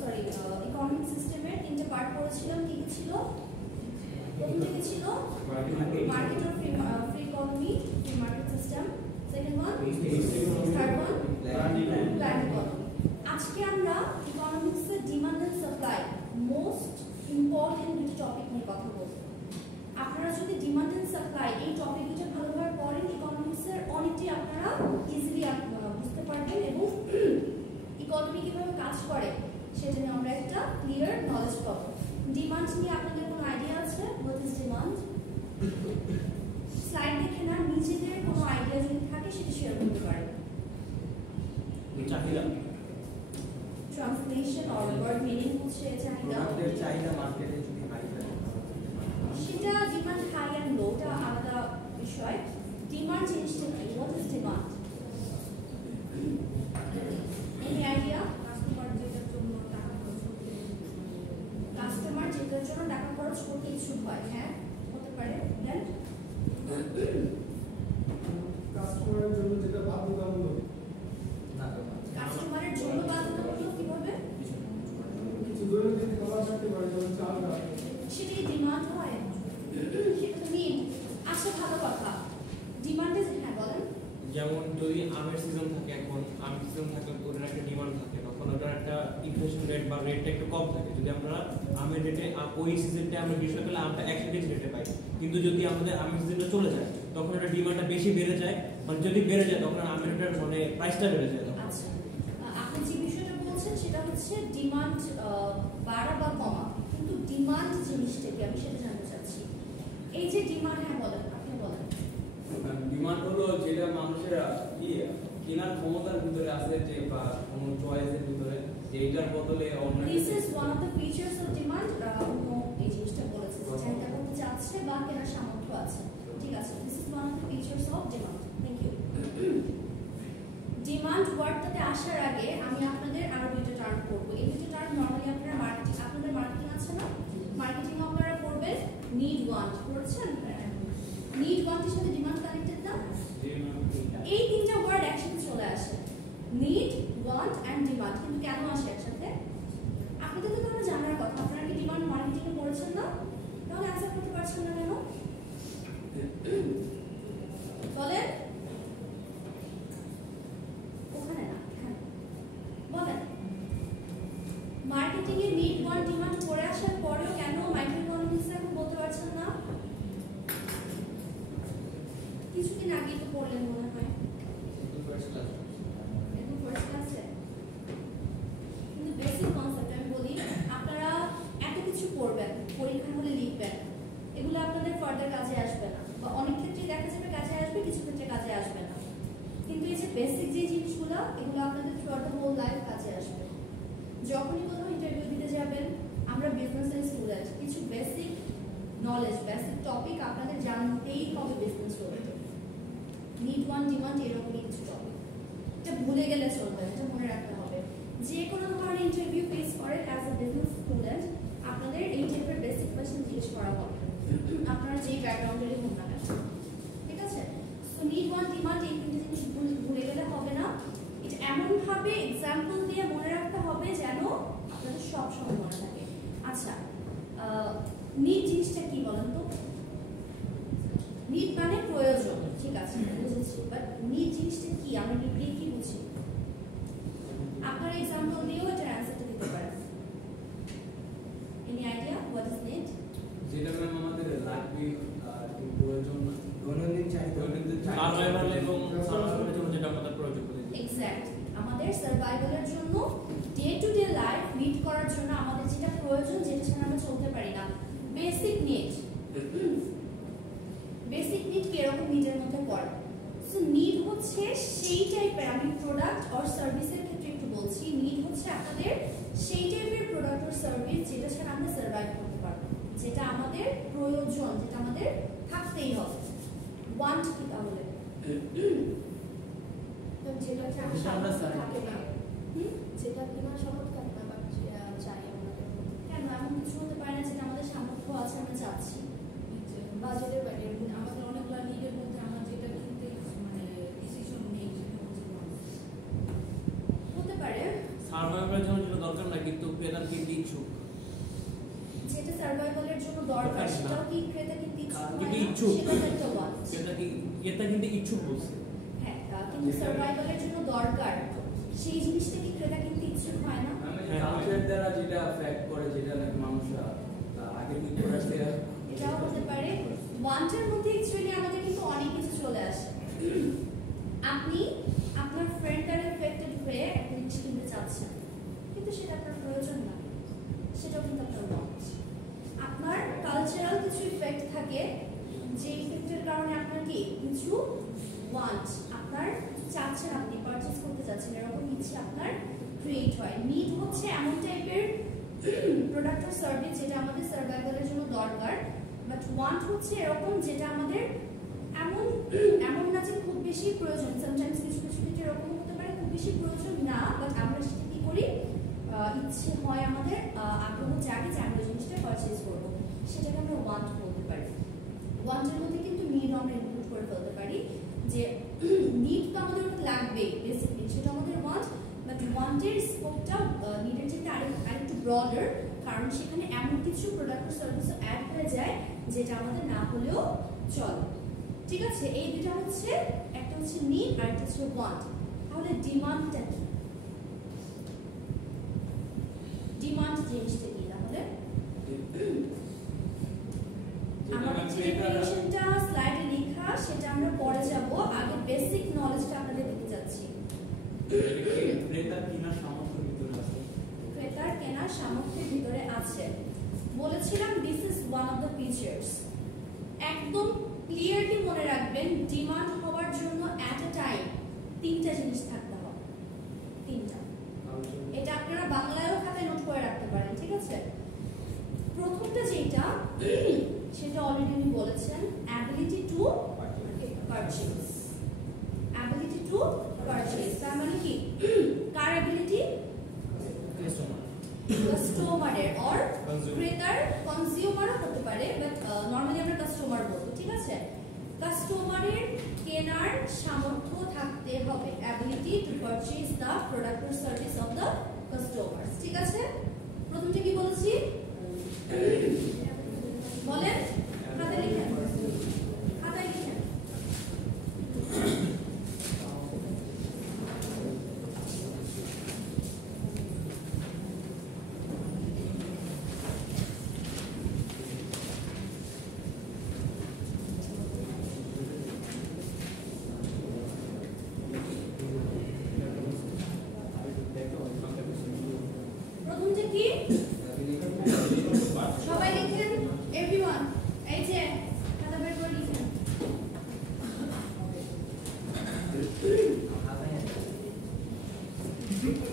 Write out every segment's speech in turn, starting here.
Sorry economic সিস্টেমের তিনটে part পড়েছিলাম। কি কি ছিল? প্রথম থেকে ছিল market of free economy, free market system. Second one, third one plan economy. আজকে আমরা ইকোনমিক্সের demand and supply most important দুটি টপিক নিয়ে কথা বলবো। আপনারা যদি ডিমান্ড এন্ড সাপ্লাই এই টপিক দুটো ভালোভাবে পড়েন, ইকোনমিক্সের অনেকটাই আপনারা ইজিলি বুঝতে পারবেন এবং ইকোনমি কিভাবে কাজ করে সেটা নিয়ে আমরা একটা ক্লিয়ার নলেজ পাবো। ডিমান্ড নিয়ে আপনাদের কোনো আইডিয়া আছে? What is demand? স্লাইড দেখে না, নিজেদের কোনো আইডিয়া যদি থাকে সেটা শেয়ার করতে পারেন। চাহিদা, ট্রান্সলেশন অর ওয়ার্ড মিনিং হচ্ছে চাহিদা। চাহিদা মার্কেটে যদি হাই থাকে সেটা ডিমান্ড হাই এন্ড লোটা আলাদা বিষয়। ডিমান্ড জিনিসটা কি? What is demand? Any idea? Customer যেটার জন্য টাকা খরচ করতে ইচ্ছুক হয়, হ্যাঁ হতে পারে। দেন কাস্টমারের জন্য যেটা বাধ্যতামূলক, কাস্টমারের জন্য বাধ্যতামূলক কিভাবে? কিছু দৈনন্দিন খাবার থাকতে পারে, যেমন চাল ডাল, সেটাই ডিমান্ড হয়, সেটা তো নিড। আচ্ছা ভালো কথা, ডিমান্ডে হ্যাঁ বলেন। যেমন যদি আমের সিজন থাকে, এখন আমের সিজন থাকলে ওটার একটা ডিমান্ড থাকে, তখন ওটার একটা ইনফ্লেশন রেট বা রেটটা একটু কম থাকে। যদি আমরা আমের রেটে ওই সিজনটা আমরা গ্রীষ্মকালে আমটা 100 কেজি রেটে পাই, কিন্তু যদি আমাদের আমের সিজনটা চলে যায় তখন ওটা ডিমান্ডটা বেশি বেড়ে যায়, মানে যদি বেড়ে যায় তখন আমের রেটের মানে প্রাইসটা বেড়ে যায়। আচ্ছা, আপনি যে বিষয়টা বলছেন সেটা হচ্ছে ডিমান্ড বাড়া বা কমা, কিন্তু ডিমান্ড জিনিসটা কি আমি সেটা জানতে চাচ্ছি। এই যে ডিমান্ড, হ্যাঁ বলেন, আপনি বলেন। ডিমান্ড হলো যেটা মানুষের কেনার ক্ষমতার ভিতরে আছে, যে বা কোনো চয়েসের ভিতরে, যে এটার বদলে অন্য। This is one of the features of demand. এই জিনিসটা বলেছে যে চাহিদা করতে চাচ্ছে বা কেনার সামর্থ্য আছে। ঠিক আছে, this is one of the features of demand. Thank you. Demand ওয়ার্ডটাতে আসার আগে আমি আপনাদের আরো দুটো টার্ম করব। এই দুটো টার্ম নরমালি আপনারা মার্কেটিং, আপনাদের মার্কেটিং আছে না, মার্কেটিং আপনারা পড়বেন। নিড ওয়ান্ট পড়ছেন? নিড ওয়ান্টের সাথে ডিমান্ড কানেক্টেড না? এই তিনটা ওয়ার্ড একসাথে চলে আসে, নিড, ওয়ান্ট এন্ড ডিমান্ড। কিন্তু কেন আসে একসাথে? আপনাদের তো তাহলে জানার কথা। আপনারা কি ডিমান্ড মার্কেটিং এ পড়েছেন না? তাহলে অ্যান্সার করতে পারছেন না কেন বলেন? ওখানে না, হ্যাঁ বলেন। মার্কেটিং এ নিড, ওয়ান্ট, ডিমান্ড পড়ে আসার পরেও কেন মাইক্রো ইকোনমিক্স এখন বলতে পারছেন না? কিছুদিন আগেই তো পড়লেন মনে হয়, একদম ফার্স্ট ক্লাসে। কিন্তু বেসিক কনসেপ্ট আমি বলি, আপনারা এত কিছু পড়বেন, পরীক্ষা হলে লিখবেন, এগুলো আপনাদের ফার্দার কাজে আসবে না, বা অনেক ক্ষেত্রে দেখা যাবে কাজে আসবে, কিছু ক্ষেত্রে কাজে আসবে না। কিন্তু এই যে বেসিক যে জিনিসগুলো, এগুলো আপনাদের throughout the whole life কাজে আসবে। যখনই কোথাও ইন্টারভিউ দিতে যাবেন, আমরা বিজনেসের স্টুডেন্ট, কিছু বেসিক নলেজ, বেসিক টপিক আপনাদের জানতেই হবে বিজনেস করতে। নিড, ওয়ান্ট, ডিমান্ড এরকমই কিছু টপিক, এটা ভুলে গেলে চলবে, এটা মনে রাখতে হবে। যে কোনো ধরনের ইন্টারভিউ ফেস করে অ্যাজ এ বিজনেস স্টুডেন্ট, আপনাদের এই টাইপের বেসিক কোয়েশ্চেন জিজ্ঞেস করা হবে, আপনারা যেই ব্যাকগ্রাউন্ডেরই হোক না কেন। ঠিক আছে? সো নিড, ওয়ান্ট, ডিমান্ড এই তিনটে জিনিস ভুলে গেলে হবে না। এটা এমনভাবে এক্সাম্পল দিয়ে মনে রাখতে হবে যেন আপনাদের সব সময় মনে থাকে। আচ্ছা, নিড জিনিসটা কি বলেন তো? নিড মানে প্রয়োজন, ঠিক আছে বুঝেছি, বাট নিড জিনিসটা কি? আমরা নিড দিয়ে কি বুঝি? আপনার এক্সাম্পল দিয়েও এটার অ্যান্সারটা দিতে পারেন। Any idea what is need? যেটা ম্যাম আমাদের লাগবে, প্রয়োজন, দৈনন্দিন চাহিদা, সার্ভাইভাল এবং সার্ভাইভালের জন্য যেটা আমাদের প্রয়োজন। এক্স্যাক্টলি, আমাদের সার্ভাইভালের জন্য, day to day life lead করার জন্য আমাদের যেটা প্রয়োজন, যেটা ছাড়া আমরা চলতে পারি না, বেসিক নিড। বেসিক নিড কি এরকম নিডের মধ্যে পড়ে? সো নিড হচ্ছে সেই টাইপের, আমি প্রোডাক্ট অর সার্ভিসের ক্ষেত্রে একটু বলছি, নিড হচ্ছে আপনাদের সেই টাইপের প্রোডাক্ট অর সার্ভিস যেটা ছাড়া আমরা সার্ভাইভ করতে পারবো, যেটা আমাদের প্রয়োজন, যেটা আমাদের থাকতেই হবে। ওয়ান্ট কি তাহলে? যেটা থাকে না, যেটা কিনা সামর্থ্য থাকে না, বাট চাই আমরা। কেন এমন কিছু হতে পারে না যেটা আমাদের সামর্থ্য আছে আমরা চাচ্ছি? বাজেটের বাইরে আমাদের অনেকগুলো নিডের মধ্যে আমরা যেটা কিনতে মানে ডিসিশন নেই, হতে পারে। সার্ভাইভালের জন্য যেটা দরকার না, কিন্তু ক্রেতা কিনতে ইচ্ছুক। যেটা সার্ভাইভালের জন্য দরকার সেটাও কি ক্রেতা কিনতে ইচ্ছুক হয় কিন্তু না? ইচ্ছুক। সেটা তো একটা want। ক্রেতা কিনতে ইচ্ছুক বলছে। হ্যাঁ, কিন্তু সার্ভাইভালের জন্য দরকার সেই জিনিসটা কি ক্রেতা কিনতে ইচ্ছুক হয় না? কালচার দ্বারা যেটা ফ্যাক্ট করে, যেটা নাকি মানুষরা আগে কি করেছে, এটাও হতে পারে। ওয়ান্টের মধ্যে অ্যাকচুয়ালি আমাদের কিন্তু অনেক কিছু চলে আসে। আপনি আপনার ফ্রেন্ড দ্বারা এফেক্টেড হয়ে একটা জিনিস কিনতে চাচ্ছেন, কিন্তু সেটা আপনার প্রয়োজন না, সেটাও কিন্তু আপনার ওয়ান্ট। আপনার কালচারাল কিছু ইফেক্ট থাকে, যে ইফেক্টের কারণে আপনার কি কিছু ওয়ান্ট, আপনার চাচ্ছেন, আপনি পারচেজ করতে চাচ্ছেন, এরকম ইচ্ছে আপনার ক্রিয়েট হয়। নিড হচ্ছে এমন টাইপের প্রোডাক্ট আর সার্ভিস যেটা আমাদের সার্ভাইভালের জন্য দরকার, বাট ওয়ান্ট হচ্ছে এরকম যেটা আমাদের এমন না যে খুব বেশি প্রয়োজন। সামটাইমস কিছু কিছু ক্ষেত্রে এরকম হতে পারে খুব বেশি প্রয়োজন না, বাট আমরা সেটা কি করি, ইচ্ছে হয় আমাদের, আগ্রহ জাগে যে আমরা জিনিসটা পারচেজ করবো, সেটাকে আমরা ওয়ান্ট বলতে পারি। ওয়ান্টের মধ্যে কিন্তু নিড আমরা ইনক্লুড করে ফেলতে পারি, যে নিড তো আমাদের লাগবে বেসিকলি, সেটা আমাদের ওয়ান্ট, বাট ওয়ান্টের স্কোপটা নিডের থেকে আরেকটু ব্রডার, কারণ সেখানে এমন কিছু প্রোডাক্ট ও সার্ভিসও অ্যাড হয়ে যায় যেটা আমাদের না হলেও চলে। ঠিক আছে, এই দুটা হচ্ছে, একটা হচ্ছে নিড আর একটা হচ্ছে ওয়ান্ট। তাহলে ডিমান্ডটা কি? ডিমান্ড জিনিসটা কি? তাহলে আমাদের যে ডেফিনিশনটা স্লাইডে লেখা সেটা আমরা পরে যাব, আগে বেসিক নলেজটা আপনাদের দিতে যাচ্ছি। ক্রেতার কেনার সামর্থ্যের ভিতরে আছে। ক্রেতার কেনার সামর্থ্যের ভিতরে আছে বলেছিলাম, this is one of the features. একদম ক্লিয়ারলি মনে রাখবেন, ডিমান্ড হওয়ার জন্য অ্যাট এ টাইম তিনটা জিনিস থাকতে হবে, তিনটা। এটা আপনারা বাংলায়ও খাতায় নোট করে রাখতে পারেন, ঠিক আছে? প্রথমটা যেটা, সেটা অলরেডি উনি বলেছেন, ability to purchase. Ability to purchase তার মানে কি? কার অ্যাবিলিটি? কাস্টমারের, অর ক্রেতার, কনজিউমারও হতে পারে, বাট নরমালি আমরা কাস্টমার বলবো, ঠিক আছে? কাস্টমারের কেনার সামর্থ্য থাকতে হবে, ability to purchase the product or service of the customer, ঠিক আছে? প্রথমটা কি বলেছি বলেন, খাতায় লিখেন, খাতায় লিখেন। প্রথমটা কি? সবাই লিখেন, এভরিওয়ান, এই যে খাতা বের করে লিখেন।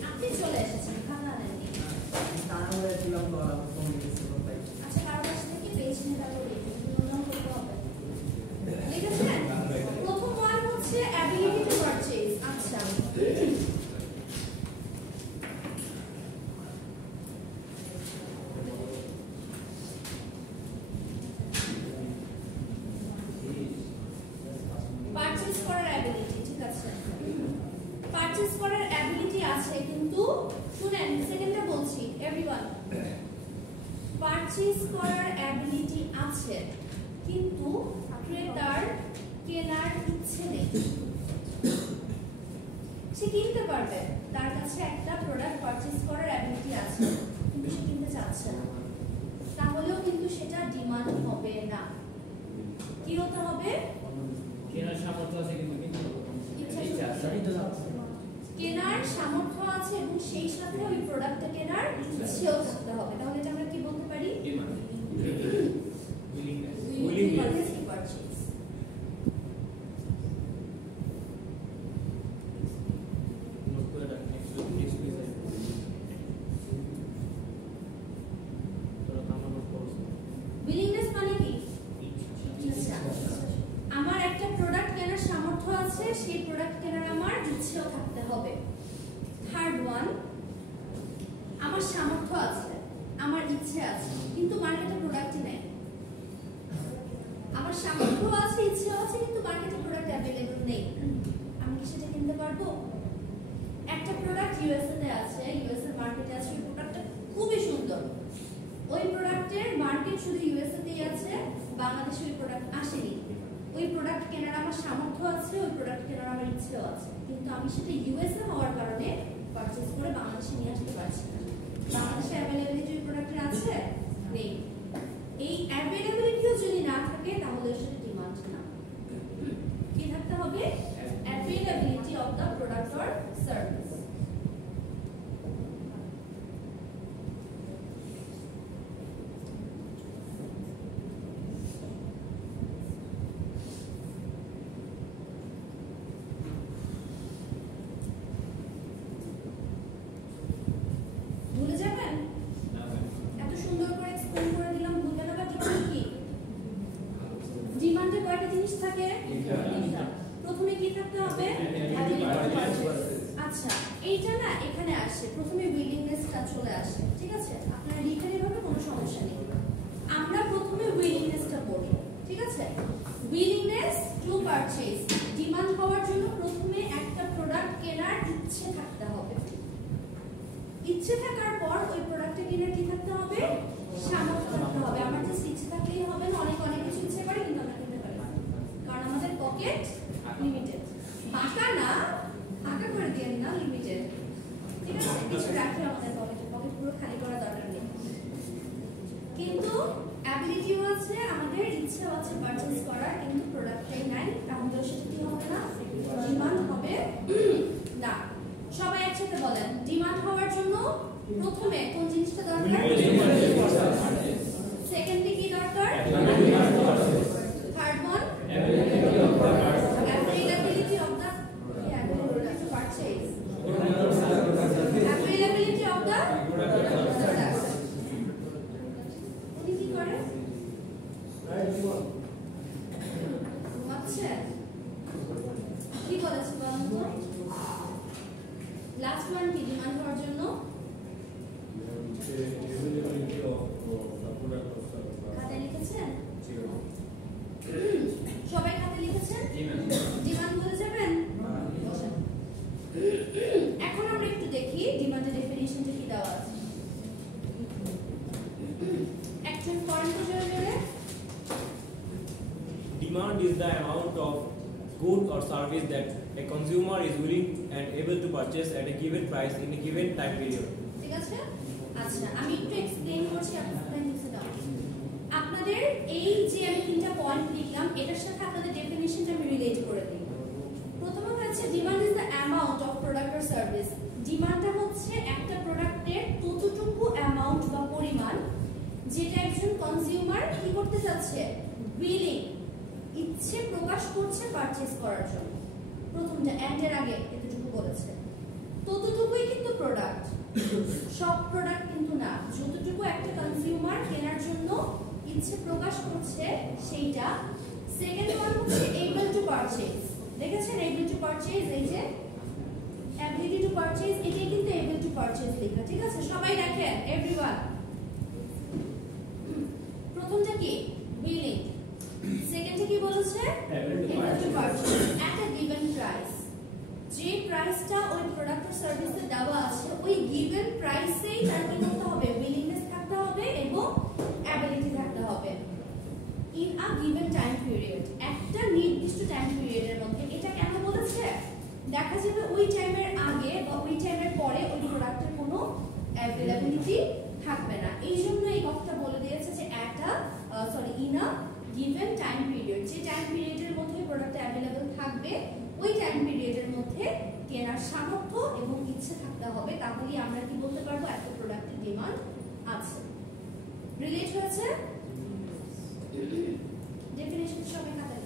আপনি চলে এসেছেন, খাতা নেননি। আচ্ছা, কারো কাছ থেকে পেজ নিয়ে তারপর লিখুন, নোট করতে হবে। লিখেছেন? প্রথম ওয়ান হচ্ছে অ্যাবিলিটি টু পারচেজ। আচ্ছা, পারচেজ করার অ্যাবিলিটি, ঠিক আছে? পারচেজ করার অ্যাবিলিটি আছে, কিন্তু শুনেন, সেকেন্ডটা বলছি এভরিওয়ান, পারচেজ করার অ্যাবিলিটি আছে, কিন্তু ক্রেতার কেনার ইচ্ছে নেই। সে কিনতে পারবে, তার কাছে একটা প্রোডাক্ট পারচেজ করার অ্যাবিলিটি আছে, কিন্তু সে কিনতে চাচ্ছে না, তাহলেও কিন্তু সেটা ডিমান্ড হবে না। কি হতে হবে? কেনার সামর্থ্য আছে কিন্তু কেনার সামর্থ্য আছে এবং সেই সাথে ওই প্রোডাক্টটা কেনার ইচ্ছেও থাকতে হবে। তাহলে এটা আমরা কি বলতে পারি? willingness to purchase। willingness মানে কি? ইচ্ছা। আমার একটা প্রোডাক্ট কেনার সামর্থ্য আছে, সেই প্রোডাক্ট কেনার আমার ইচ্ছেও থাকতে হবে। থার্ড ওয়ান, আমার সামর্থ্য আছে, আমার ইচ্ছে আছে, কিন্তু মার্কেটে প্রোডাক্টই নেই। আমার সামর্থ্য শুধু ইউএসএ তেই আছে, বাংলাদেশে ওই প্রোডাক্ট আসেনি। ওই প্রোডাক্ট কেনার আমার সামর্থ্য আছে, ওই প্রোডাক্ট কেনার আমার ইচ্ছেও আছে, কিন্তু আমি সেটা ইউএসএ হওয়ার কারণে পারচেজ করে বাংলাদেশে নিয়ে আসতে পারছি না। বাংলাদেশে অ্যাভেলেবিলিটি ওই প্রোডাক্টের আছে নেই। এই অ্যাভেলেবিলিটিও যদি না থাকে তাহলে সেটা ডিমান্ড না। কি থাকতে হবে? Availability of the product or service. ভুলে যাবেন? এত সুন্দর করে এক্সপ্লেন করে দিলাম, ভুলে না? ডিমান্ড কি? ডিমান্ডে কয়টা জিনিস থাকে? তিনটা। প্রথমে কি থাকতে হবে? আচ্ছা, এইটা না এখানে আসে, প্রথমে উইলিংনেসটা চলে আসে, ঠিক আছে? আপনারা লিখে নেবেন, কোনো সমস্যা নেই। আমরা প্রথমে উইলিংনেসটা পড়ি, ঠিক আছে? উইলিংনেস টু পারচেজ, ডিমান্ড হওয়ার জন্য প্রথমে একটা প্রোডাক্ট কেনার ইচ্ছে থাকতে হবে। ইচ্ছে থাকার পর ওই প্রোডাক্টটা কেনার কি থাকতে হবে? সামর্থ্য থাকতে হবে। আমার জাস্ট ইচ্ছে থাকলেই হবে না, অনেক কিছু ইচ্ছে করে কিন্তু আমরা কিনতে পারি না, কারণ আমাদের পকেট লিমিটেড। ফাঁকা না, ফাঁকা করে দিয়ে না, লিমিটেড, ঠিক আছে? কিছু রাখি আমাদের পকেটে, পকেট পুরো খালি করা দরকার নেই। কিন্তু অ্যাবিলিটিও আছে, আমাদের ইচ্ছেও আছে পারচেজ করার, কিন্তু প্রোডাক্টটাই নাই, তাহলে সেটা কি হবে না? ডিমান্ড হবে না। সবাই একসাথে বলেন, ডিমান্ড হওয়ার জন্য প্রথমে কোন জিনিসটা দরকার? সেকেন্ডলি কি দরকার? Third one availability of the purchase, availability of the product. উনি কি করে? ঘুমাচ্ছে? কি বলেছে বলুন তো? লাস্ট ওয়ান কি ডিমান্ড হওয়ার জন্য? খাতায় লিখেছেন? সবাই খাতায় লিখেছেন? ডিমান্ড বলে যাবেন? এখন আমরা একটু দেখি ডিমান্ডের ডেফিনিশনটা কি দেওয়া আছে। একজন পয়েন্ট জোরে জোরে। Demand is the amount of good or service that a consumer is willing and able to purchase at a given price in a given time period. ঠিক আছে? আচ্ছা, আমি একটু এক্সপ্লেইন করছি, আপনারা লিখে দাও। আপনাদের এই যে আমি তিনটা পয়েন্ট লিখলাম, এটার সাথে আপনাদের ডেফিনিশনটা আমি রিলেট করে দিই। প্রথমে হচ্ছে demand is the amount of product or service. ডিমান্ডটা হচ্ছে একটা প্রোডাক্টের ততটুকু অ্যামাউন্ট বা পরিমাণ যেটা একজন কনজিউমার কি করতে যাচ্ছে? উইলিং, ইচ্ছে প্রকাশ করছে পারচেজ করার জন্য। প্রথমটা এন্ডের আগে এতটুকু বলেছে, ততটুকুই কিন্তু প্রোডাক্ট, সব প্রোডাক্ট কিন্তু না। যতটুকু একটা কনজিউমার কেনার জন্য ইচ্ছে প্রকাশ করছে সেইটা। সেকেন্ড ওয়ান হচ্ছে এবল টু পারচেজ। দেখেছেন এবল টু পারচেজ, এই যে অ্যাবিলিটি টু পারচেজ, এটাই কিন্তু এবল টু পারচেজ লেখা, ঠিক আছে? সবাই দেখেন, এভরিওয়ান। প্রথমটা কি? উইলিং। সেকেন্ডটা কি বলেছে? Able to purchase at a given price. যে প্রাইসটা ওই প্রোডাক্ট অর সার্ভিসে দেওয়া আছে, ওই গিভেন প্রাইসেই তার কি করতে হবে? উইলিংনেস থাকতে হবে এবং অ্যাবিলিটি থাকতে হবে। In a given time period, একটা নির্দিষ্ট টাইম পিরিয়ডের মধ্যে। এটা কেন বলেছে? দেখা যাবে ওই টাইমের আগে বা ওই টাইমের পরে ওই প্রোডাক্টের কোনো অ্যাভেলেবিলিটি থাকবে না। এই জন্য এই কথাটা বলে দিয়েছে যে in a given time period, যে টাইম পিরিয়ডের মধ্যে প্রোডাক্টটা অ্যাভেলেবল থাকবে ওই টাইম পিরিয়ডের মধ্যে কেনার সামর্থ্য এবং ইচ্ছে থাকতে হবে, তাহলেই আমরা কি বলতে পারবো একটা প্রোডাক্টের ডিমান্ড আছে। রিলেট হয়েছে? ডেফিনিশন সবাই খাতা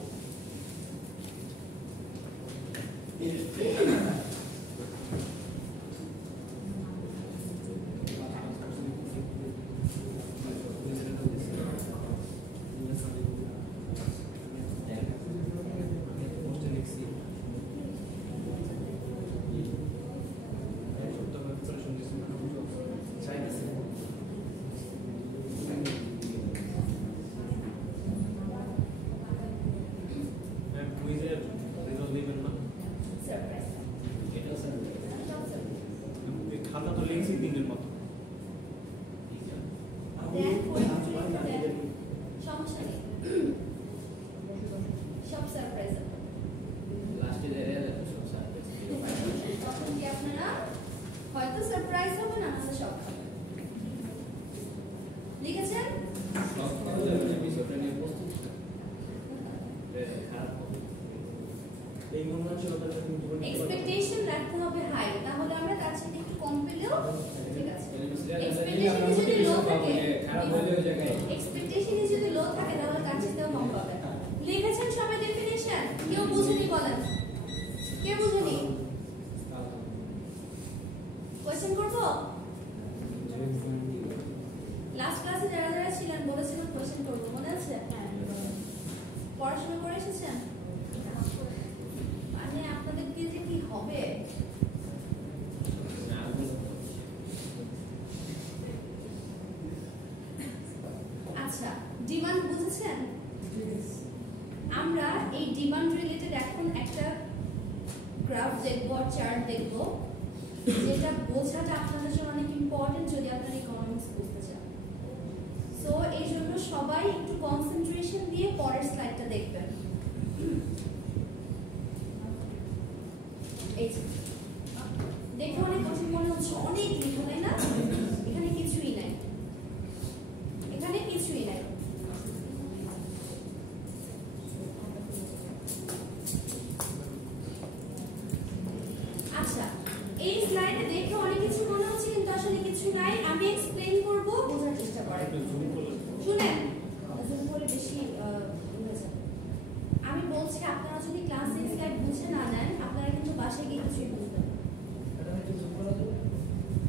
সারপ্রাইজ। হয়তো সারপ্রাইজ হবে না হলে সব হবে। লিখেছেন? এই মনে হচ্ছে ওটা কিন্তু এক্সপেকটেশন রাখতে হবে হাই, তাহলে আমরা তার সাথে একটু কম পেলেও ঠিক আছে। এক্সপেকটেশন যদি লো থাকে, এক্সপেকটেশন যদি লো থাকে তাহলে তার সাথেও কম পাবে। লিখেছেন সবাই ডেফিনিশন? কেউ বুঝেনি বলেন? কেউ বুঝেনি? কোশ্চেন করব? লাস্ট ক্লাসে যারা যারা ছিলেন বলেছিলেন কোশ্চেন করব, মনে আছে? পড়াশোনা করে এসেছেন? মানে আপনাদের দিয়ে যে কি হবে? আচ্ছা, ডিমান্ড বুঝেছেন? আমরা এই ডিমান্ড রিলেটেড এখন একটা গ্রাফ দেখব আর চার্ট দেখব, যেটা বোঝাটা আপনাদের জন্য অনেক ইম্পর্টেন্ট যদি আপনারা ইকোনমিক্স বুঝতে চান। সো এই জন্য সবাই একটু কনসেন্ট্রেশন দিয়ে পরের স্লাইডটা দেখবেন। এই যে দেখে অনেক কঠিন মনে হচ্ছে, অনেক লিখো তাই না? এখানে কিছুই নাই, এখানে কিছুই নাই। আচ্ছা, এই স্লাইডে দেখে অনেক কিছু মনে হচ্ছে কিন্তু আসলে কিছু নাই। আমি এক্সপ্লেইন করব, বোঝার চেষ্টা করেন। শুনেন, জুম করে বেশি বুঝেছেন। আমি বলছি আপনারা যদি ক্লাসে স্লাইড বুঝে না নেন, আপনারা কিন্তু বাসায় গিয়ে কিছুই বুঝবেন।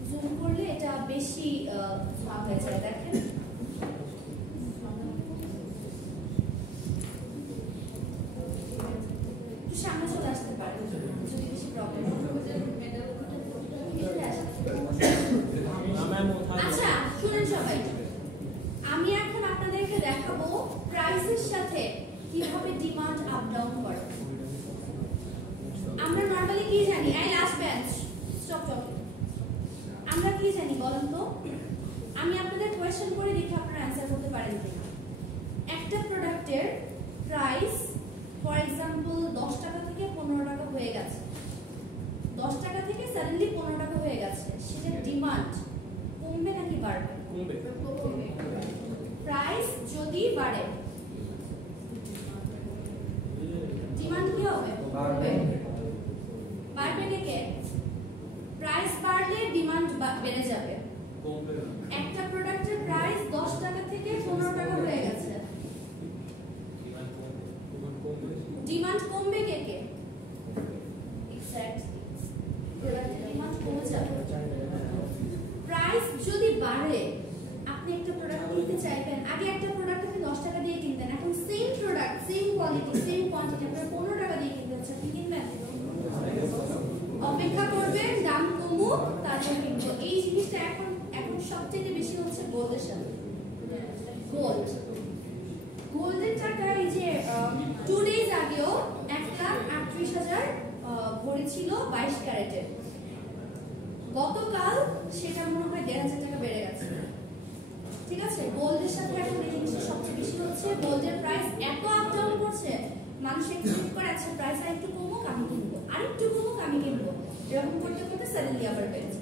জুম করলে এটা বেশি ভাব হয়ে যায়, দেখেন। একটু সামনে চলে আসতে পারেন যদি বেশি প্রবলেম হয়। আচ্ছা শুনেন সবাই, আমি এখন আপনাদেরকে দেখাবো প্রাইসের সাথে কিভাবে ডিমান্ড আপ ডাউন করে। আমরা নরমালি কি জানি? এই লাস্ট বেঞ্চ স্টপ টকিং। আমরা কি জানি বলেন তো? আমি আপনাদের কোশ্চেন করে দেখি আপনারা অ্যানসার করতে পারেন কিনা। একটা প্রোডাক্টের প্রাইস ফর এক্সাম্পল 10 টাকা থেকে 15 টাকা হয়ে গেছে, 10 টাকা থেকে সাডেনলি 15 টাকা হয়ে গেছে, সেটা ডিমান্ড কমবে নাকি বাড়বে? কমবে। প্রাইস যদি বাড়ে ডিমান্ড কি হবে? বাড়বে। বাড়বে নাকি? প্রাইস বাড়লে ডিমান্ড বেড়ে যাবে। একটা প্রোডাক্টের প্রাইস 10 টাকা থেকে 15 টাকা হয়ে গেছে, ডিমান্ড কমবে কে? এক্স্যাক্টলি, প্রোডাক্টের ডিমান্ড কমে যাবে। প্রাইস যদি বাড়ে, আপনি একটা প্রোডাক্ট কিনতে চাইবেন, আগে একটা প্রোডাক্ট আপনি 10 টাকা দিয়ে কিনতেন, এখন same product same quality same quantity আপনার 15 টাকা দিয়ে কিনতে হচ্ছে, আপনি কিনবেন? অপেক্ষা করবেন দাম কমুক তারপর কিনবো। এই জিনিসটা এখন সবচেয়ে বেশি হচ্ছে গোল্ডের সাথে। গোল্ডের টাকা এই যে 2 ডেজ আগেও 1,38,000 ভরি ছিল 22 ক্যারেটের, গতকাল সেটা মনে হয় 1,500 টাকা বেড়ে গেছে। ঠিক আছে, গোল্ডের সাথে এখন এই জিনিসটা সবচেয়ে বেশি হচ্ছে। গোল্ডের প্রাইস এত আপ ডাউন করছে, মানুষ এক্সপেক্ট করে আছে প্রাইস আরেকটু কমুক আমি কিনবো, আরেকটু কমুক আমি কিনবো, এরকম করতে করতে সাডেনলি আবার বেড়েছে।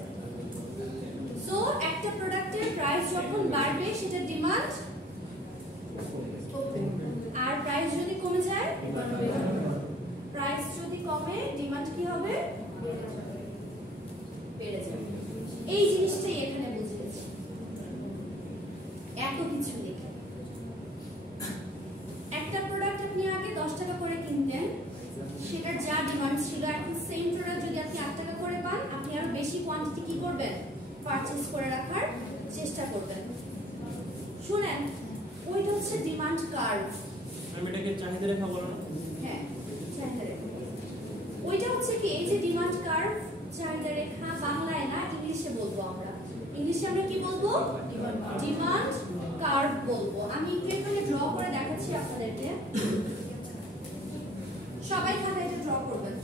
সো একটা প্রোডাক্টের প্রাইস যখন বাড়বে সেটা ডিমান্ড, আর প্রাইস যদি কমে যায়, প্রাইস যদি কমে ডিমান্ড কি হবে? বেড়ে যাবে। এই জিনিসটাই এখানে বুঝিয়েছি, এত কিছু লিখে। একটা প্রোডাক্ট আপনি আগে 10 টাকা করে কিনতেন, সেটার যা ডিমান্ড ছিল, এখন সেম প্রোডাক্ট যদি আপনি 8 টাকা করে পান, আপনি আরো বেশি কোয়ান্টিটি কি করবেন? পারচেজ করে রাখার চেষ্টা করবেন। শুনেন, ওইটা হচ্ছে ডিমান্ড কার্ভ। আমি এটাকে চাহিদা রেখা বলো না? হ্যাঁ, চাহিদা রেখা। ওইটা হচ্ছে কি, এই যে ডিমান্ড কার্ভ, চাহিদা রেখা বাংলায় না ইংলিশে বলবো আমরা। ইংলিশে আমরা কি বলবো? ডিমান্ড কার্ভ বলবো। আমি একটু এখানে ড্র করে দেখাচ্ছি আপনাদেরকে, সবাই খাতায় এটা ড্র করবেন।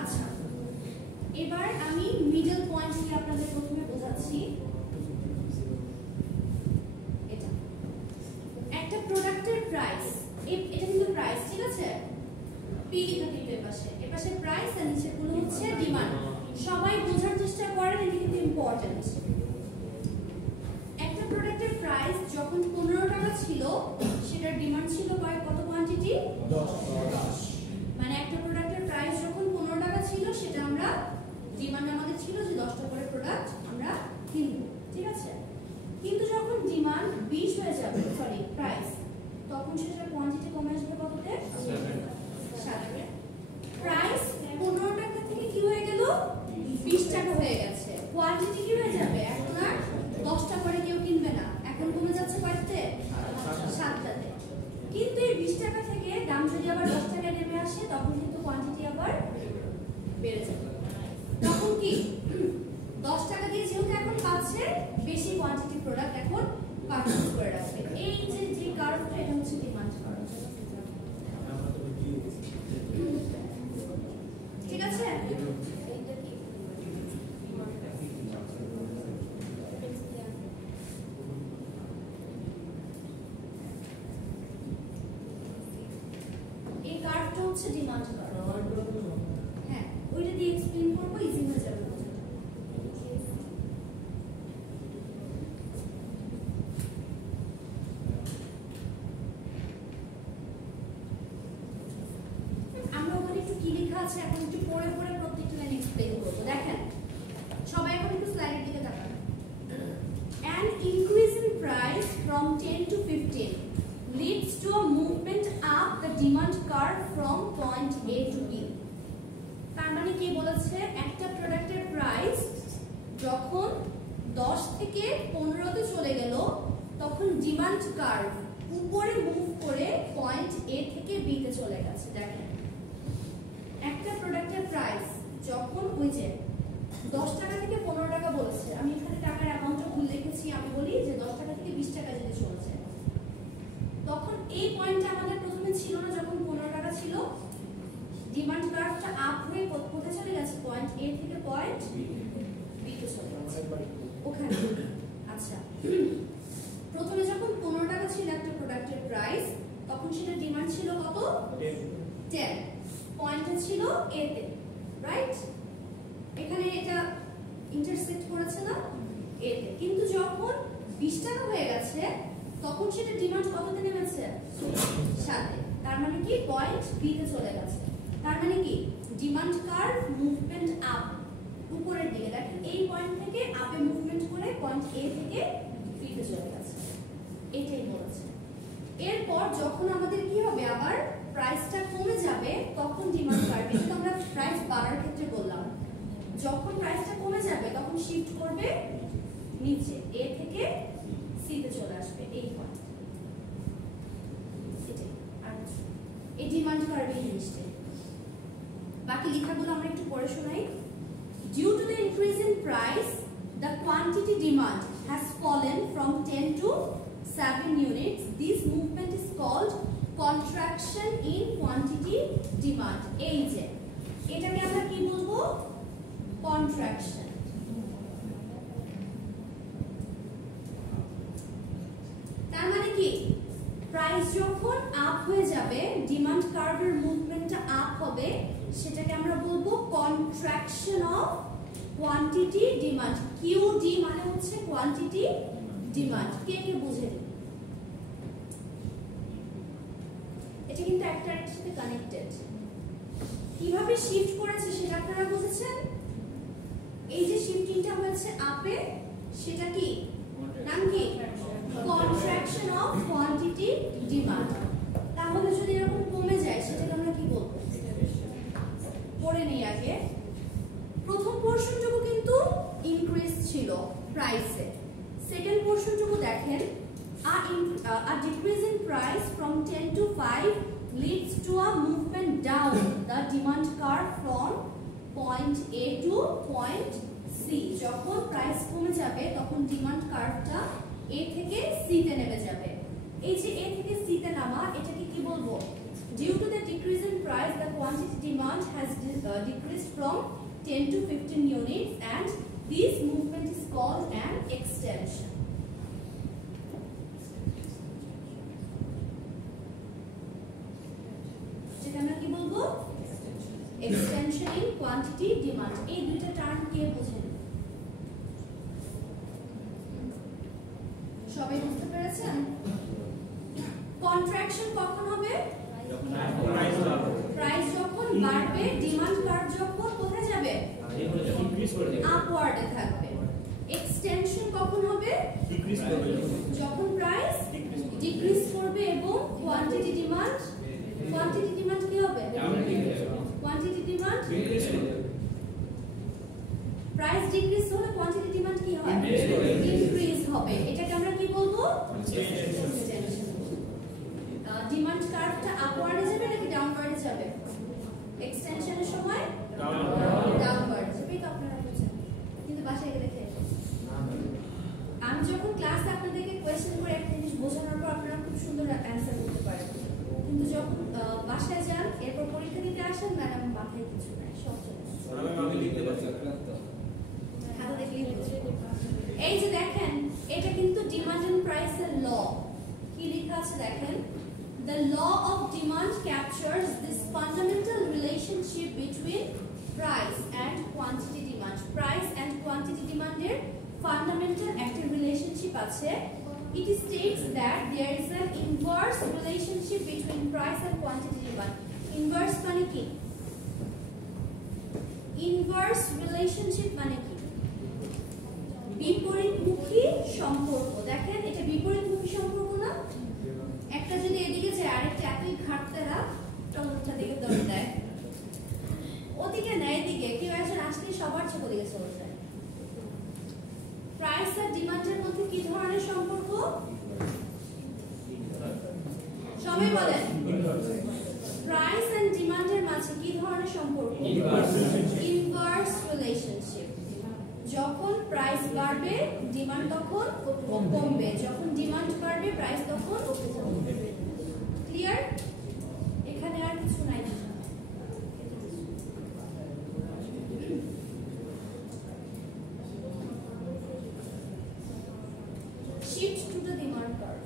আচ্ছা, এবার আমি মিডল পয়েন্ট নিয়ে আপনাদের প্রথমে বোঝাচ্ছি। এটা একটা প্রোডাক্টের প্রাইস, এটা কিন্তু প্রাইস, ঠিক আছে? পি লেখা কিন্তু এপাশে প্রাইস আর নিচেরগুলো হচ্ছে ডিমান্ড। সবাই বোঝার চেষ্টা করেন, এটা কিন্তু ইম্পর্টেন্ট। একটা প্রোডাক্টের প্রাইস যখন 15 টাকা ছিল, সেটার ডিমান্ড ছিল কত কোয়ান্টিটি? 10। মানে একটা প্রোডাক্টের প্রাইস যখন 15 টাকা ছিল, সেটা আমরা ডিমান্ড আমাদের ছিল যে 10টা করে প্রোডাক্ট আমরা কিনবো, ঠিক আছে? কিন্তু যখন ডিমান্ড 20 হয়ে যাবে, সরি প্রাইস, তখন সেটার কোয়ান্টিটি কমে আসবে কততে? 7। প্রাইস 15 টাকা থেকে কি হয়ে গেল? 20 টাকা হয়ে গেছে। কোয়ান্টিটি কি হয়ে যাবে? এখন আর 10টা করে কেউ কিনবে না, এখন কমে যাচ্ছে কয়তে? 7টাতে। কিন্তু এই 20 টাকা থেকে দাম যদি আবার 10 টাকায় নেমে আসে, তখন কিন্তু কোয়ান্টিটি আবার বেড়ে যাবে। তখন কি 10 টাকা দিয়ে যেহেতু এখন পাচ্ছে, বেশি কোয়ান্টিটি প্রোডাক্ট এখন পারচেজ করে রাখবে। এই যে কার্ভটা, এটা হচ্ছে ডিমান্ড কার্ভ, ঠিক আছে? এই কার্ভটা হচ্ছে ডিমান্ড কার্ভ। হ্যাঁ, ওইটা দিয়ে এক্সপ্লেইন করবো, ইজি হয়ে যাবে। আমরা ওখানে একটু কি লেখা আছে এখন একটু পড়ে পড়ে প্রত্যেকটা লাইন এক্সপ্লেইন করবো। দেখেন সবাই এখন একটু স্লাইডের দিকে তাকান। An increase in price from 10 to 15 leads to a movement up the demand curve from point A to B. তার মানে কি বলেছে? একটা প্রোডাক্টের প্রাইস যখন 10 থেকে 15 তে চলে গেল, তখন ডিমান্ড কার্ভ উপরে মুভ করে পয়েন্ট A থেকে B তে চলে গেছে। দেখেন একটা প্রোডাক্টের প্রাইস যখন ওই যে 10 টাকা থেকে 15 টাকা বলেছে, আমি এখানে টাকার অ্যামাউন্টটা ভুল লিখেছি, আমি বলি যে 10 টাকা থেকে 20 টাকা যদি চলেছে, তখন এই পয়েন্টটা আমাদের প্রথমে ছিল না। যখন 15 টাকা ছিল, ডিমান্ড কার্ভটা আপ হয়ে কোথায় চলে গেছে? পয়েন্ট A থেকে পয়েন্ট B তে চলে গেছে ওখানে। আচ্ছা, প্রথমে যখন 15 টাকা ছিল একটা প্রোডাক্টের প্রাইস, তখন সেটা ডিমান্ড ছিল কত? 10। পয়েন্টটা ছিল A তে, রাইট? এখানে এটা ইন্টারসেক্ট করেছে না A তে। কিন্তু যখন 20 টাকা হয়ে গেছে, তখন সেটা ডিমান্ড কততে নেমেছে? 7। তার মানে কি পয়েন্ট B তে চলে গেছে। তার মানে কি ডিমান্ড কার্ভ মুভমেন্ট আপ, উপরের দিকে। দেখেন এই পয়েন্ট থেকে আপে মুভমেন্ট করে পয়েন্ট A থেকে B তে চলে গেছে, এটাই বলেছে। এরপর যখন আমাদের কি হবে? আবার প্রাইসটা কমে যাবে, তখন ডিমান্ড কার্ভ, এটা আমরা প্রাইস বাড়ার ক্ষেত্রে বললাম, যখন প্রাইসটা কমে যাবে তখন শিফট করবে নিচে, A থেকে C তে চলে আসবে এই পয়েন্ট। এটাই আর এই ডিমান্ড কার্ভের জিনিসটা। বাকি লেখাগুলো আমরা একটু পড়ে শোনাই। Due to the increase in price, the quantity demand has fallen from 10 to 7 units. This movement is called contraction in quantity demand. এই যে এটাকে আমরা কি বলবো? contraction. তার মানে কি প্রাইস যখন আপ হয়ে যাবে, ডিমান্ড কার্ভের মুভমেন্টটা আপ হবে, সেটাকে আমরা বলবো contraction of quantity demand. QD মানে হচ্ছে কোয়ান্টিটি ডিমান্ড। কে কে বুঝে নিন? এটা কিন্তু একটা আরেকটার সাথে কানেক্টেড। কিভাবে শিফট করেছে সেটা আপনারা বুঝেছেন? এই যে শিফটিংটা হয়েছে আপে, সেটা কি নাম কি? Contraction of quantity demand. তাহলে যদি এরকম কমে যায়, সেটাকে আমরা কি বলবো? পড়ে নেই আগে। প্রথম পোরশনটুকু কিন্তু ইনক্রিজ ছিল প্রাইসে। সেকেন্ড পোরশনটুকু দেখেন, a decrease in to a movement down the demand curve from point A to point C. যখন প্রাইস কমে যাবে তখন ডিমান্ড কার্ভটা A থেকে C তে নেমে যাবে। এই যে A থেকে C তে নামা, এটাকে কি বলবো? Due to the decrease in price, the quantity demand has decreased from 10 to 15 units, and this movement is called an extension. যেটা আমরা কি বলবো? Extension in quantity demand. এই দুইটা টার্ম কে বোঝেন? সবাই বুঝতে পেরেছেন? কন্ট্রাকশন কখন হবে? প্রাইস যখন বাড়বে, ডিমান্ড কার্ভ যখন কোথায় যাবে? আপওয়ার্ডে থাকবে। এক্সটেনশন কখন হবে? যখন প্রাইস ডিক্রিজ করবে এবং কোয়ান্টিটি ডিমান্ড কি হবে? কোয়ান্টিটি ডিমান্ড প্রাইস ডিক্রিজ হলে কোয়ান্টিটি ডিমান্ড কি হয়? ইনক্রিজ হবে। এটাকে আমরা কি বলবো? এক্সটেনশন। ডিমান্ড কার্ভটা আপওয়ার্ডে যাবে নাকি ডাউনওয়ার্ডে যাবে? এক্সটেনশনের সময় ডাউনওয়ার্ড যাবে। তো আপনারা বুঝেন, কিন্তু বাসায় গিয়ে দেখে আমি যখন ক্লাসে আপনাদেরকে কোয়েশ্চেন করে একটা জিনিস বোঝানোর পর আপনারা খুব সুন্দর অ্যান্সার করতে পারেন, কিন্তু যখন বাসায় যান এরপর পরীক্ষা দিতে আসেন, ম্যাডাম মাথায় কিছু নাই, সব চলে এই যে দেখেন, এটা কিন্তু ডিমান্ড এন্ড প্রাইসের ল। কি লেখা আছে দেখেন? The law of demand captures this fundamental relationship between price and quantity demand. Price and quantity demand এর fundamental একটা relationship আছে। It states that there is an inverse relationship between price and quantity demand. Inverse মানে কি? Inverse relationship মানে কি? বিপরীতমুখী সম্পর্ক। দেখেন, এটা বিপরীতমুখী সম্পর্ক না? একটা যদি এদিকে যায়, আরেকটা একই ঘাটতারা টমেটোটা দিকে দৌড় দেয়, ওদিকে না এদিকে, কেউ একজন আসলে সবার চোখ ওদিকে চলে যায়। প্রাইস আর ডিমান্ডের মধ্যে কি ধরনের সম্পর্ক? সবাই বলেন, প্রাইস এন্ড ডিমান্ডের মাঝে কি ধরনের সম্পর্ক? Inverse relationship. যখন প্রাইস বাড়বে ডিমান্ড তখন কমবে, যখন ডিমান্ড বাড়বে প্রাইস তখন কমবে। ক্লিয়ার? এখানে আর কিছু নাই। Shift to the demand curve.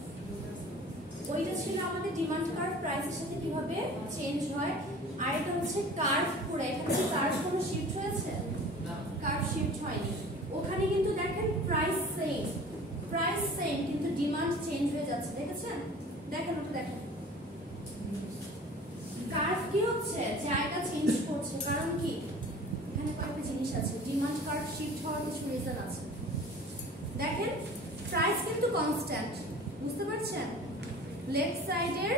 ওইটা ছিল আমাদের ডিমান্ড কার্ভ, প্রাইসের সাথে কিভাবে চেঞ্জ হয়। আর এটা হচ্ছে কার্ভ পুরো। এখানে কি কার্ভ কোনো শিফট হয়েছে? কার্ভ শিফট হয়নি। ওখানে কিন্তু দেখেন প্রাইস সেম কিন্তু ডিমান্ড চেঞ্জ হয়ে যাচ্ছে। দেখেছেন? দেখেন, ওটা দেখেন। কার্ভ কি হচ্ছে? জায়গা চেঞ্জ করছে। কারণ কি? এখানে কয়েকটা জিনিস আছে। ডিমান্ড কার্ভ শিফট হওয়ার কিছু রিজন আছে। দেখেন, প্রাইস কিন্তু কনস্ট্যান্ট, বুঝতে পারছেন? লেফট সাইডের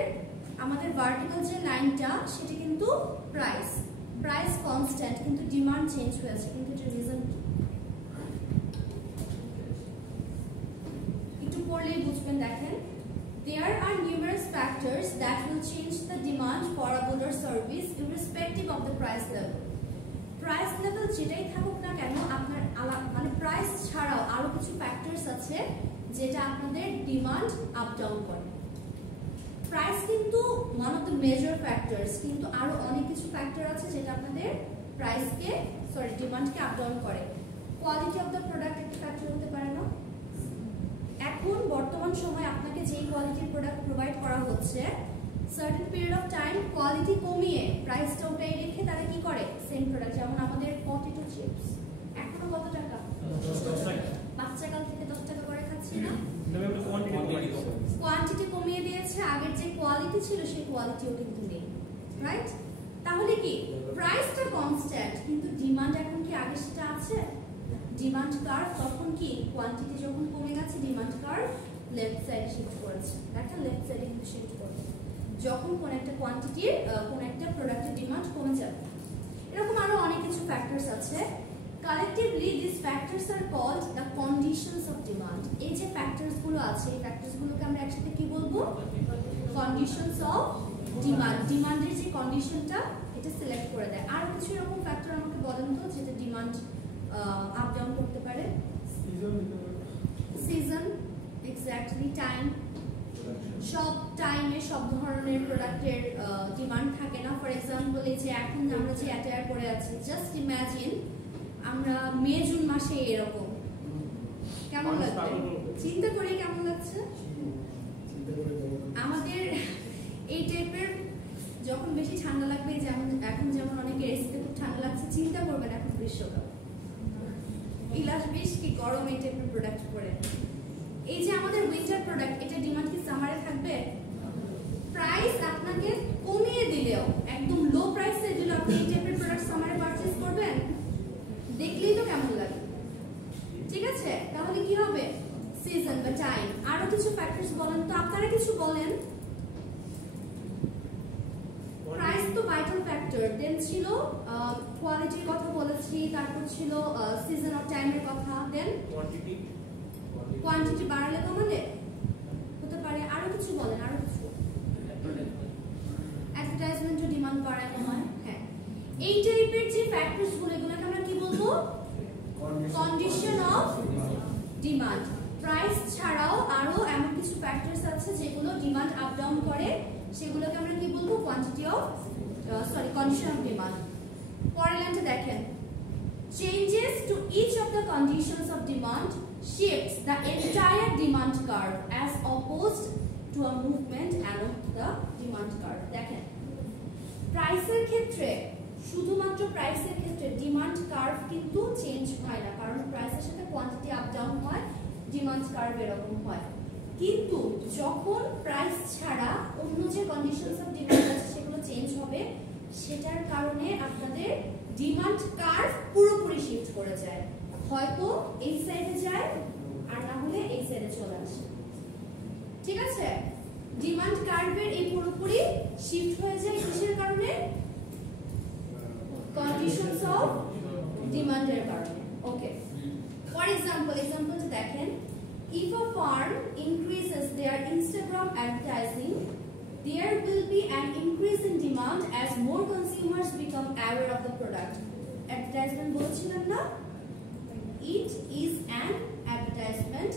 আমাদের ভার্টিক্যাল যে লাইনটা, সেটা কিন্তু প্রাইস কনস্ট্যান্ট, কিন্তু ডিমান্ড চেঞ্জ হয়েছে। কিন্তু এটা রিজন একটু পড়লেই বুঝবেন। দেখেন, there are numerous factors that will change the demand for a good or service irrespective of the price level. Price level যেটাই থাকুক না কেন, আপনার মানে প্রাইস ছাড়াও আরো কিছু ফ্যাক্টরস আছে যেটা আপনাদের ডিমান্ড আপ ডাউন করে। প্রাইস কিন্তু one of the major factors, কিন্তু আরো অনেক কিছু ফ্যাক্টর আছে যেটা আপনাদের ডিমান্ডকে আপ ডাউন করে। কোয়ালিটি অফ দ্য প্রোডাক্ট একটা ফ্যাক্টর হতে পারে না? এখন বর্তমান সময় আপনাকে যেই কোয়ালিটির প্রোডাক্ট প্রোভাইড করা হচ্ছে, certain period of time quality কমিয়ে প্রাইসটা ওটাই রেখে তারা কি করে, সেম প্রোডাক্ট, যেমন আমাদের পটেটো চিপস এখনো কত টাকা? বাচ্চাকাল থেকে 10 টাকা করে খাচ্ছি না? কোয়ান্টিটি কমিয়ে দিয়েছে, আগের যে কোয়ালিটি ছিল সেই কোয়ালিটিও কিন্তু নেই, রাইট? তাহলে কি প্রাইসটা কনস্ট্যান্ট, কিন্তু ডিমান্ড এখন কি আগে সেটা আছে? ডিমান্ড কার্ভ তখন কি কোয়ান্টিটি যখন কমে গেছে, ডিমান্ড কার্ভ লেফট সাইডে শিফট করেছে। দেখেন, লেফট সাইডে কিন্তু শিফট করেছে যখন কোন একটা কোয়ান্টিটির কোন একটা প্রোডাক্টের ডিমান্ড কমে যাবে। এরকম আরো অনেক কিছু ফ্যাক্টরস আছে। Collectively, these factors are called the conditions of demand. এই যে ফ্যাক্টরস গুলো আছে, এই ফ্যাক্টরস গুলোকে আমরা একসাথে কি বলবো? Conditions of ডিমান্ডের যে কন্ডিশনটা এটা সিলেক্ট করে দেয়। আর কিছু এরকম ফ্যাক্টর আমাকে বলেন তো যেটা ডিমান্ড আপ ডাউন করতে পারে। Season, exactly, time. সব টাইমে সব ধরনের প্রোডাক্টের ডিমান্ড থাকে না। ফর এক্সাম্পল এই যে এখন আমরা যে অ্যাটায়ার পরে আছি, জাস্ট ইমাজিন আমরা মে জুন মাসে এরকম, কেমন লাগবে? চিন্তা করে কেমন লাগছে? আমাদের এই টাইপের যখন বেশি ঠান্ডা লাগবে, যেমন এখন যেমন অনেকের এসিতে খুব ঠান্ডা লাগছে, চিন্তা করবেন এখন গ্রীষ্মকাল, ইলাশ বেশ কি গরম এই টাইপের প্রোডাক্ট পরে। এই যে আমাদের উইন্টার প্রোডাক্ট, এটা ডিমান্ড কি সামারে থাকবে? প্রাইস আপনাকে কমিয়ে দিলেও, একদম লো প্রাইসে দিলেও আপনি এই টাইপের প্রোডাক্ট সামারে পারচেজ করবেন? দেখলেই তো কেমন লাগে, ঠিক আছে? তাহলে কি হবে? সিজন বা টাইম। আরো কিছু ফ্যাক্টরস বলেন তো, আপনারা কিছু বলেন। প্রাইস তো ভাইটাল ফ্যাক্টর, দেন ছিল কোয়ালিটির কথা বলেছি, তারপর ছিল সিজন অফ টাইমের কথা, দেন কোয়ান্টিটি বাড়ালে কমালে হতে পারে। আরো কিছু বলেন, আরো কিছু। অ্যাডভার্টাইজমেন্টও ডিমান্ড বাড়ায় কমায়। হ্যাঁ, এই টাইপের যে ফ্যাক্টরস গুলো, এগুলোকে আমরা কি বলবো? Condition of demand. প্রাইস ছাড়াও আরো এমন কিছু ফ্যাক্টরস আছে যেগুলো ডিমান্ড আপ ডাউন করে, সেগুলোকে আমরা কি বলবো? Condition of demand. পরের লাইনটা দেখেন, changes to each of the conditions of demand shifts the entire demand curve as opposed to a movement along the demand curve. দেখেন, প্রাইসের ক্ষেত্রে, শুধুমাত্র প্রাইসের ক্ষেত্রে ডিমান্ড কার্ভ কিন্তু চেঞ্জ হয় না, কারণ প্রাইসের সাথে কোয়ান্টিটি আপ ডাউন হয়, ডিমান্ড কার্ভ এরকম হয়। কিন্তু যখন প্রাইস ছাড়া অন্য যে কন্ডিশনস অফ ডিমান্ড আছে সেগুলো চেঞ্জ হবে, সেটার কারণে আপনাদের ডিমান্ড কার্ভ পুরোপুরি শিফট করে যায়, হয়তো এই সাইডে যায় আর না হলে এই সাইডে চলে আসে, ঠিক আছে? ডিমান্ড কার্ভের এই পুরোপুরি শিফট হয়ে যায় কিসের কারণে? কন্ডিশনস অফ ডিমান্ডের কারণে। ওকে, ফর এক্সাম্পল দেখেন, if a firm increases their Instagram advertising, there will be an increase in demand as more consumers become aware of the product. Advertisement বলছিলাম না? It is an advertisement,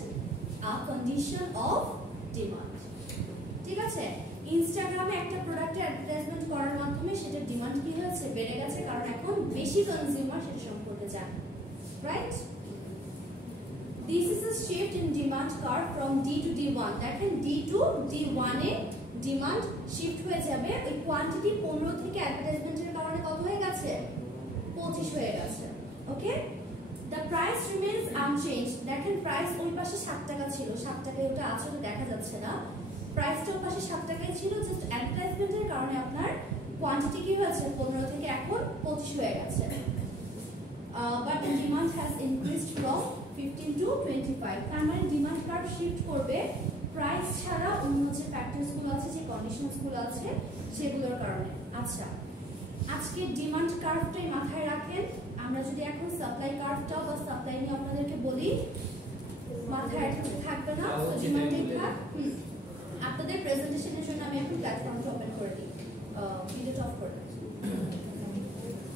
a condition of demand. ঠিক আছে? ইনস্টাগ্রামে একটা প্রোডাক্টের advertisement করার মাধ্যমে সেটার ডিমান্ড কি হয়েছে? বেড়ে গেছে, কারণ এখন বেশি কনজিউমার সেটা সম্পর্কে জানে, right? This is a shift in demand curve from D to D1. দেখেন, D to D1 A demand shift হয়ে যাবে। ওই কোয়ান্টিটি 15 থেকে অ্যাডভার্টাইজমেন্টের কারণে কত হয়ে গেছে? 25 হয়ে গেছে। ওকে, the price remains unchanged. দেখেন, প্রাইস ওই পাশে 7 টাকা ছিল, 7 টাকায় ওটা আসলে দেখা যাচ্ছে না, প্রাইসটা ওই পাশে 7 টাকায় ছিল, জাস্ট অ্যাডভার্টাইজমেন্টের কারণে আপনার কোয়ান্টিটি কি হয়েছে? 15 থেকে এখন 25 হয়ে গেছে। But the demand has increased from 15 to 25. তার মানে ডিমান্ড কার্ভ শিফট করবে প্রাইস ছাড়া অন্য যে ফ্যাক্টরস গুলো আছে, যে কন্ডিশনস গুলো আছে সেগুলোর কারণে। আচ্ছা, আজকে ডিমান্ড কার্ভটাই মাথায় রাখেন। আমরা যদি এখন সাপ্লাই কার্ভটা বা সাপ্লাই নিয়ে আপনাদেরকে বলি, মাথায় একটু থাকবে না, ডিমান্ডই থাক। আপনাদের প্রেজেন্টেশনের জন্য আমি একটু প্ল্যাটফর্মটা ওপেন করে দিই, ভিডিওটা অফ করে দিই।